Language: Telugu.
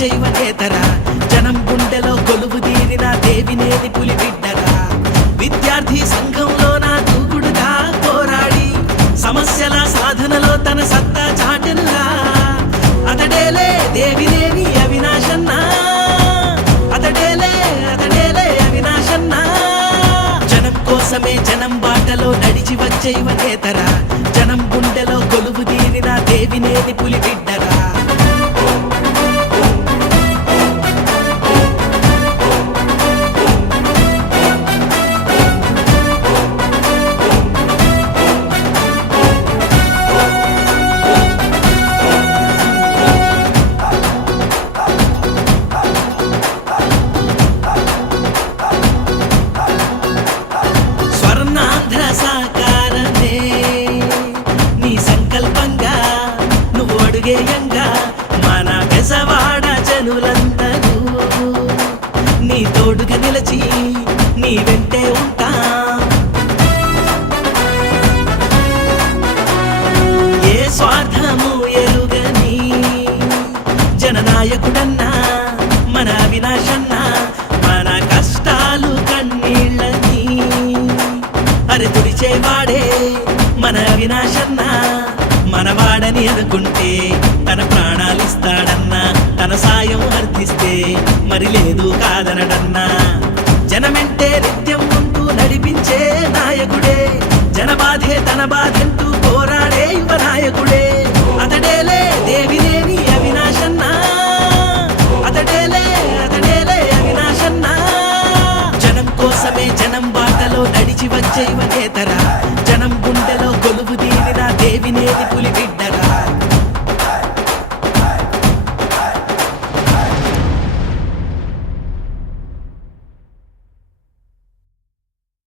వచ్చైవనేతరా జనం గుండెలో కొలువు తీరిన దేవినేది పులి బిడ్డరా విద్యార్థి సంఘంలో నా దూకుడుగా పోరాడి సమస్యల సాధనలో తన సత్తా చాటెనురా అతడేలే దేవినేని అవినాశన్న అతడేలే అవినాశన్న జనం కోసమే జనం బాటలో నడిచి వచ్చైవనేతరా జనం గుండెలో కొలువు తీరిన దేవినేని పులి బిడ్డరా సాకారమే నీ సంకల్పంగా నువ్వు అడుగేయంగా మన బెజవాడ జనులందరూ నీ తోడుగా నిలిచి నీ వెంటే ఉంటా ఏ స్వార్థము ఎరుగని జననాయకుడన్నా మన అవినాశన్న మన కష్టాలు కన్నీళ్ళని తుడిచేవాడే మన అవినాశన్న మనవాడని అనుకుంటే తన ప్రాణాలిస్తాడన్నా తన సాయం అర్థిస్తే మరి లేదు కాదనడన్నా జనమెంటే నిత్యం ఉంటూ నడిపించే నాయకుడే జనబాధే తన బాధంటూ పోరాడే యువ నాయకుడే అతడేలే దేవినేని అవినాశన్న అతడేలే అవినాశన్న జనం కోసమే జనం బాటలో నడిచి వచ్చైవనేతరా జనం గుండెలో కొలువు తీరిన దేవినేది పులి బిడ్డ